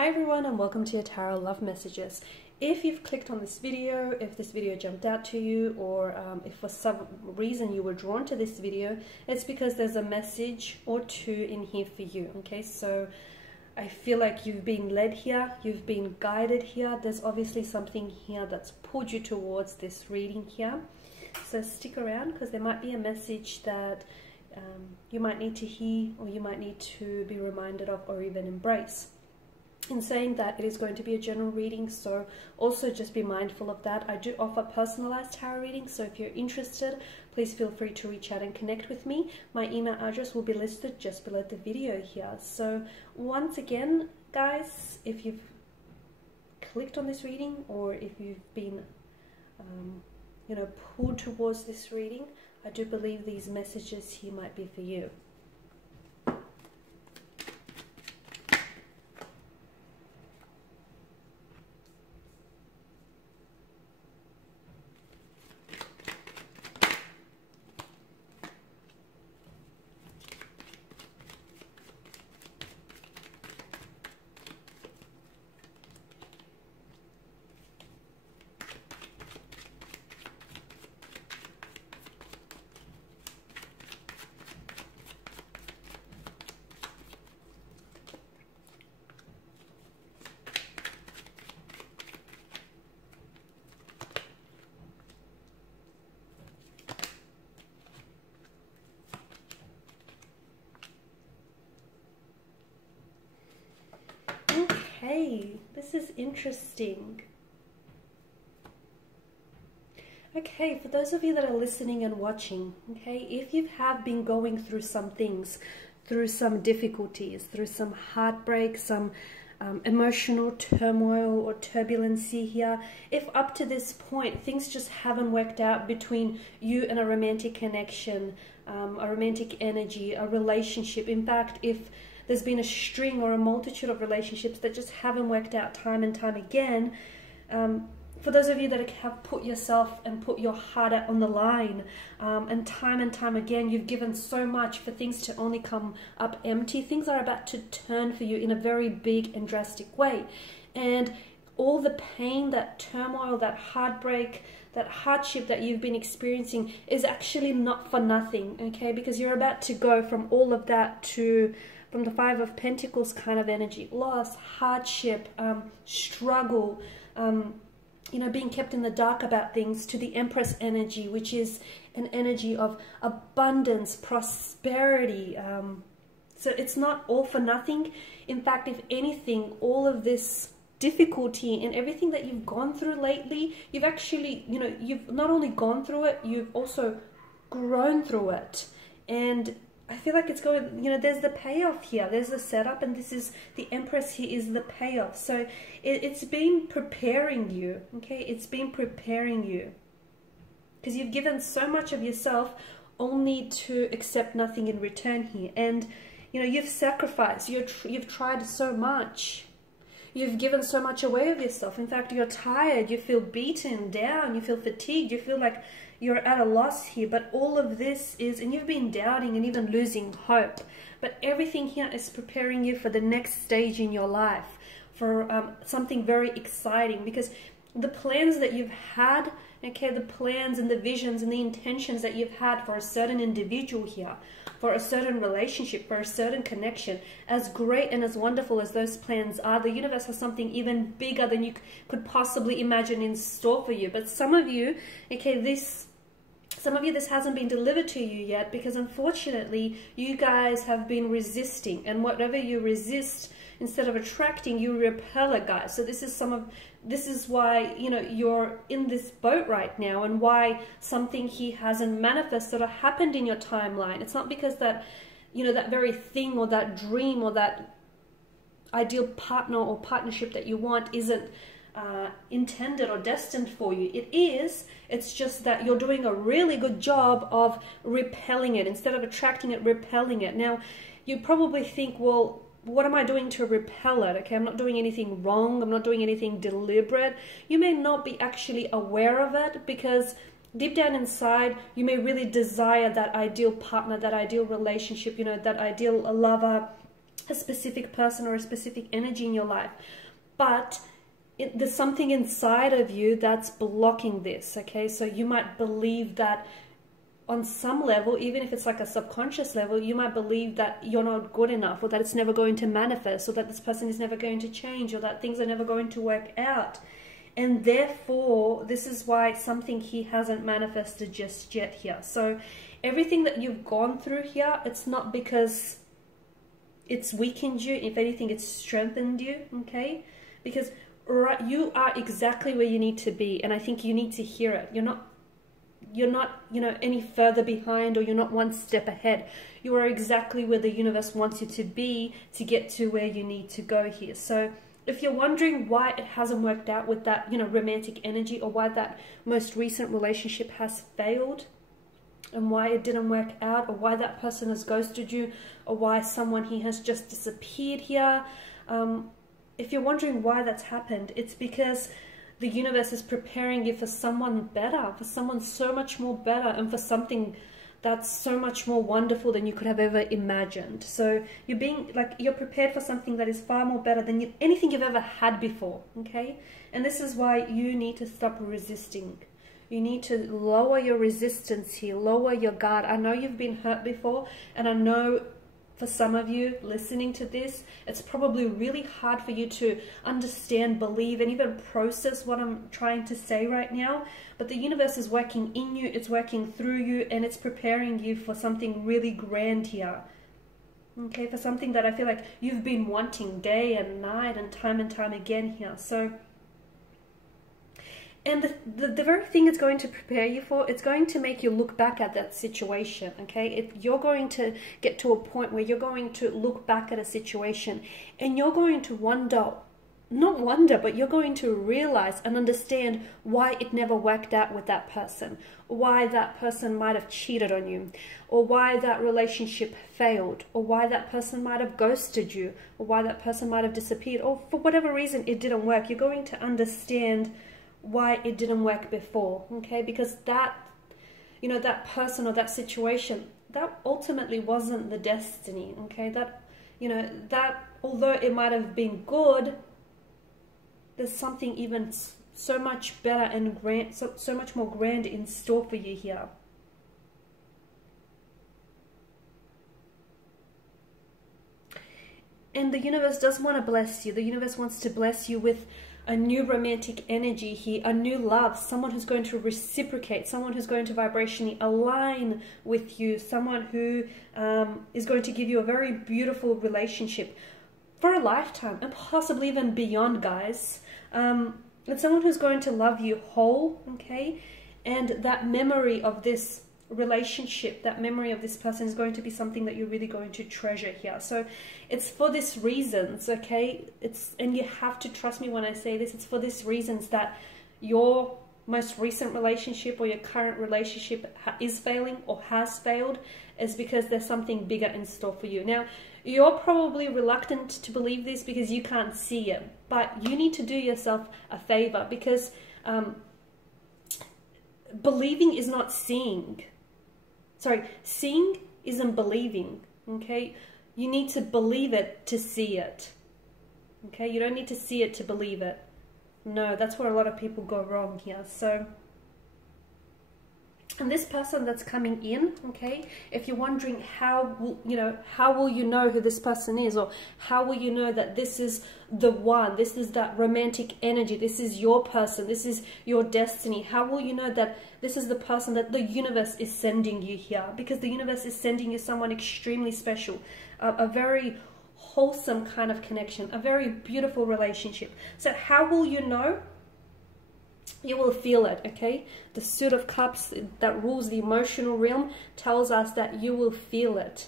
Hi everyone, and welcome to your Tarot Love Messages. If you've clicked on this video, if this video jumped out to you, or if for some reason you were drawn to this video, it's because there's a message or two in here for you. Okay, so I feel like you've been led here, you've been guided here. There's obviously something here that's pulled you towards this reading here. So stick around, because there might be a message that you might need to hear, or you might need to be reminded of, or even embrace. In saying that, it is going to be a general reading, so also just be mindful of that. I do offer personalized tarot readings, so if you're interested, please feel free to reach out and connect with me. My email address will be listed just below the video here. So once again, guys, if you've clicked on this reading, or if you've been pulled towards this reading, I do believe these messages here might be for you. Okay, this is interesting. Okay, for those of you that are listening and watching, okay, if you have been going through some things, through some difficulties, through some heartbreak, some emotional turmoil or turbulency here, if up to this point things just haven't worked out between you and a romantic connection, a romantic energy, a relationship, in fact, if there's been a string or a multitude of relationships that just haven't worked out time and time again, for those of you that have put yourself and put your heart out on the line, and time again you've given so much for things to only come up empty, things are about to turn for you in a very big and drastic way. And all the pain, that turmoil, that heartbreak, that hardship that you've been experiencing is actually not for nothing, okay? Because you're about to go from all of that to, from the Five of Pentacles kind of energy, loss, hardship, struggle, being kept in the dark about things, to the Empress energy, which is an energy of abundance, prosperity. So it's not all for nothing. In fact, if anything, all of this difficulty and everything that you've gone through lately, you've actually, you've not only gone through it, you've also grown through it. And I feel like it's going, there's the payoff here. There's the setup, and this is the Empress here is the payoff. So it's been preparing you, okay? It's been preparing you, because you've given so much of yourself only to accept nothing in return here. And, you've sacrificed, you've tried so much. You've given so much away of yourself. In fact, you're tired, you feel beaten down, you feel fatigued, you feel like you're at a loss here. But all of this is, and you've been doubting and even losing hope. But everything here is preparing you for the next stage in your life, for something very exciting. Because the plans that you've had, okay, the plans and the visions and the intentions that you've had for a certain individual here, for a certain relationship, for a certain connection, as great and as wonderful as those plans are, the universe has something even bigger than you could possibly imagine in store for you. But some of you, okay, this hasn't been delivered to you yet, because unfortunately you guys have been resisting, and whatever you resist, instead of attracting, you repel it, guys. So this is why you're in this boat right now, and why something here hasn't manifested or happened in your timeline. It's not because that that very thing or that dream or that ideal partner or partnership that you want isn't intended or destined for you. It is. It's just that you're doing a really good job of repelling it. Instead of attracting it, repelling it. Now, you probably think, well, what am I doing to repel it? Okay, I'm not doing anything wrong. I'm not doing anything deliberate. You may not be actually aware of it, because deep down inside, you may really desire that ideal partner, that ideal relationship, that ideal lover, a specific person or a specific energy in your life, but there's something inside of you that's blocking this, okay? So you might believe that on some level, even if it's like a subconscious level, you might believe that you're not good enough, or that it's never going to manifest, or that this person is never going to change, or that things are never going to work out. And therefore, this is why something he hasn't manifested just yet here. So everything that you've gone through here, it's not because it's weakened you. If anything, it's strengthened you, okay? Because you are exactly where you need to be, and I think you need to hear it. You're not, you know, any further behind, or you're not one step ahead. You are exactly where the universe wants you to be to get to where you need to go here. So if you're wondering why it hasn't worked out with that, you know, romantic energy, or why that most recent relationship has failed, and why it didn't work out, or why that person has ghosted you, or why someone he has just disappeared here, if you're wondering why that's happened, it's because the universe is preparing you for someone better, for someone so much more better, and for something that's so much more wonderful than you could have ever imagined. So you're prepared for something that is far more better than anything you've ever had before, okay? And this is why you need to stop resisting. You need to lower your resistance here, lower your guard. I know you've been hurt before, and I know for some of you listening to this, it's probably really hard for you to understand, believe, and even process what I'm trying to say right now. But the universe is working in you, it's working through you, and it's preparing you for something really grand here. Okay, for something that I feel like you've been wanting day and night and time again here. So, and the very thing it's going to prepare you for, it's going to make you look back at that situation, okay? You're going to get to a point where you're going to look back at a situation, and you're going to but you're going to realize and understand why it never worked out with that person, why that person might have cheated on you, or why that relationship failed, or why that person might have ghosted you, or why that person might have disappeared, or for whatever reason it didn't work. You're going to understand why it didn't work before, okay? Because that, you know, that person or that situation, that ultimately wasn't the destiny, okay? That, you know, that although it might have been good, there's something even so much better and grand, so much more grand in store for you here. And the universe does want to bless you. The universe wants to bless you with a new romantic energy here, a new love, someone who's going to reciprocate, someone who's going to vibrationally align with you, someone who is going to give you a very beautiful relationship for a lifetime, and possibly even beyond, guys. It's someone who's going to love you whole, okay? And that memory of this relationship, that memory of this person is going to be something that you're really going to treasure here. So it's for these reasons, okay? And you have to trust me when I say this, it's for these reasons that your most recent relationship or your current relationship is failing or has failed, is because there's something bigger in store for you. Now, you're probably reluctant to believe this because you can't see it, but you need to do yourself a favor, because believing is not seeing. Sorry, seeing isn't believing, okay? You need to believe it to see it, okay? You don't need to see it to believe it. No, that's where a lot of people go wrong here. So, and this person that's coming in, okay, if you're wondering how will you know who this person is, or how will you know that this is the one, this is that romantic energy, this is your person, this is your destiny, how will you know that this is the person that the universe is sending you here? Because the universe is sending you someone extremely special, a very wholesome kind of connection, a very beautiful relationship. So how will you know? You will feel it, okay? The Suit of Cups that rules the emotional realm tells us that you will feel it,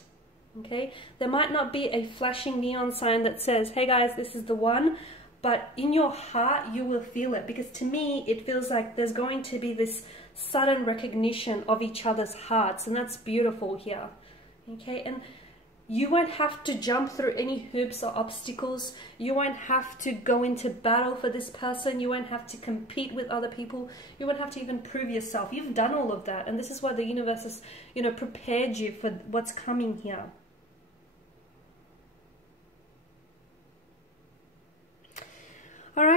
okay? There might not be a flashing neon sign that says, hey guys, this is the one, but in your heart, you will feel it. Because to me, it feels like there's going to be this sudden recognition of each other's hearts, and that's beautiful here, okay? And you won't have to jump through any hoops or obstacles. You won't have to go into battle for this person. You won't have to compete with other people. You won't have to even prove yourself. You've done all of that. And this is why the universe has, you know, prepared you for what's coming here.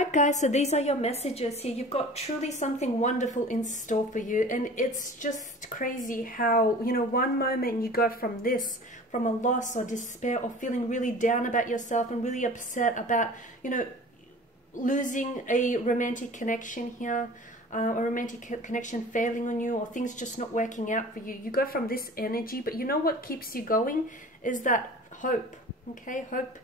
right, guys, so these are your messages here. You've got truly something wonderful in store for you, and it's just crazy how, you know, one moment you go from this, from a loss or despair or feeling really down about yourself and really upset about, you know, losing a romantic connection here, a romantic connection failing on you, or things just not working out for you. You go from this energy, but you know what keeps you going is that hope, okay? Hope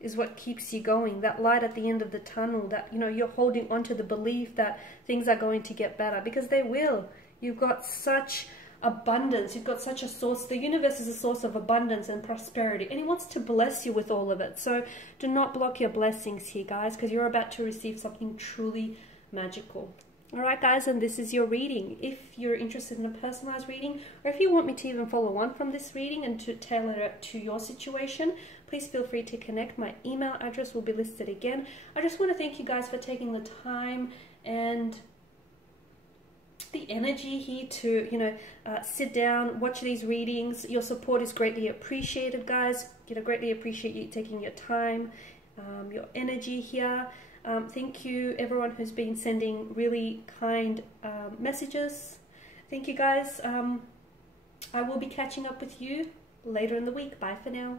is what keeps you going, that light at the end of the tunnel, that, you know, you're holding on to the belief that things are going to get better, because they will. You've got such abundance, you've got such a source. The universe is a source of abundance and prosperity, and it wants to bless you with all of it. So do not block your blessings here, guys, because you're about to receive something truly magical. All right, guys, and this is your reading. If you're interested in a personalized reading, or if you want me to even follow on from this reading and to tailor it to your situation, please feel free to connect. My email address will be listed again. I just want to thank you guys for taking the time and the energy here to, you know, sit down, watch these readings. Your support is greatly appreciated, guys. You know, greatly appreciate you taking your time, your energy here. Thank you, everyone who's been sending really kind messages. Thank you, guys. I will be catching up with you later in the week. Bye for now.